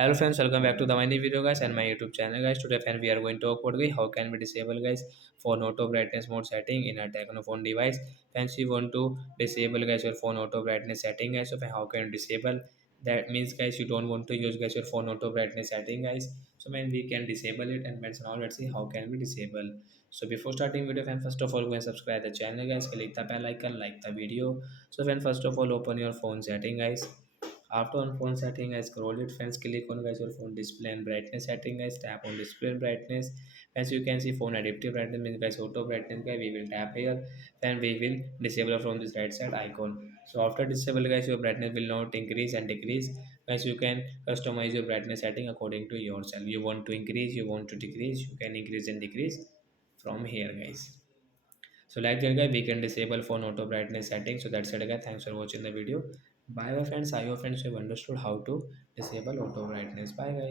Hello friends, welcome back to the my new video guys and my YouTube channel guys. Today friend we are going to talk about guys how can we disable guys phone auto brightness mode setting in a Tecno phone device. Friends, you want to disable guys your phone auto brightness setting guys. So friend, how can you disable? That means guys you don't want to use guys your phone auto brightness setting guys. So man we can disable it, and friends now let's see how can we disable. So before starting video friend, first of all go and subscribe the channel guys. Click the bell icon, like the video. So friend, first of all open your phone setting guys. After on phone setting, I scroll it. Friends, click on guys your phone display and brightness setting. Guys, tap on display and brightness. As you can see, phone adaptive brightness means guys auto brightness. Guys, we will tap here, then we will disable from this right side icon. So after disable, guys, your brightness will not increase and decrease. Guys, you can customize your brightness setting according to yourself. You want to increase, you want to decrease, you can increase and decrease from here, guys. So like that guy, we can disable phone auto brightness setting. So that's it guys. Thanks for watching the video. Bye bye friends. I hope friends you have understood how to disable auto brightness. Bye guys.